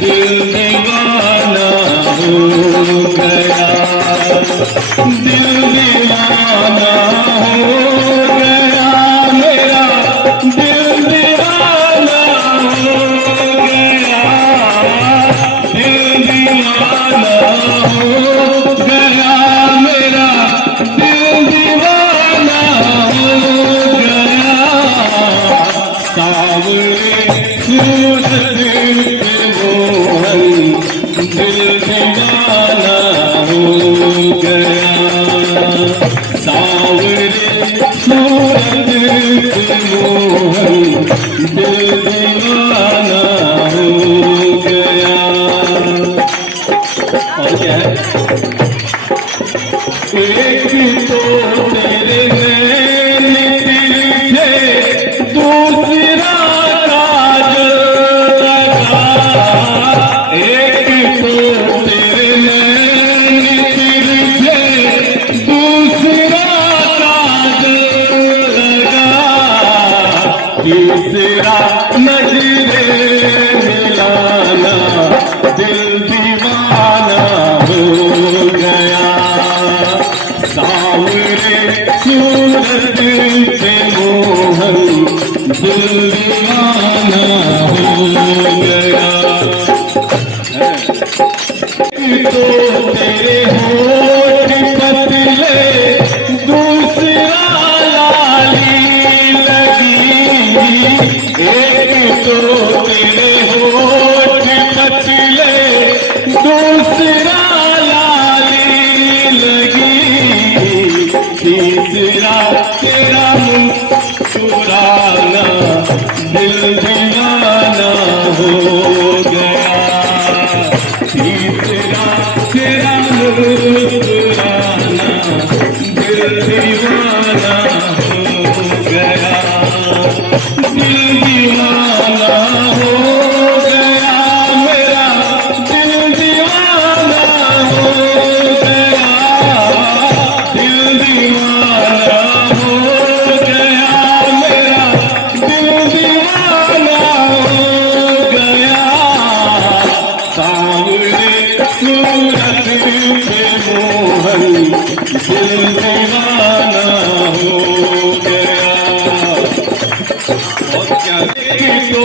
दिल दीवाना हो गया, दिल दीवाना हो गया मेरा, दिल दीवाना हो गया, दिल दीवाना हो गया मेरा, दिल दीवाना हो गया। सावरे सूरज पे मोहन दिल दीवाना हो गया, सावरे सूरज पे मोहन दिल दीवाना हो गया। और क्या है? एक तो तेरे नैन तिरछे, दूसरा काजल लगा, एक तो तेरे नैन तिरछे, दूसरा काजल लगा, तीसरा नजरे मिलाना दिल दीवाना हो गया। सावरे सूरज पे मोहन दिल दीवाना हो गया। तो तेरे होठ पतले, दूसरा लाली लगी, एक तो तेरे होठ पतले, दूसरा लाली लगी, तीसरा तेरा मुस्कुराना दिल दीवाना हो गया, तीसरा तेरा मुस्कुराना दिल दीवाना हो गया, दिल दीवाना हो गया मेरा, दिल दीवाना हो गया, दिल दीवाना हो गया मेरा, दिल दीवाना हो गया। सावरे सूरज पे मोहन दिल दीवाना हो गया। और क्या तो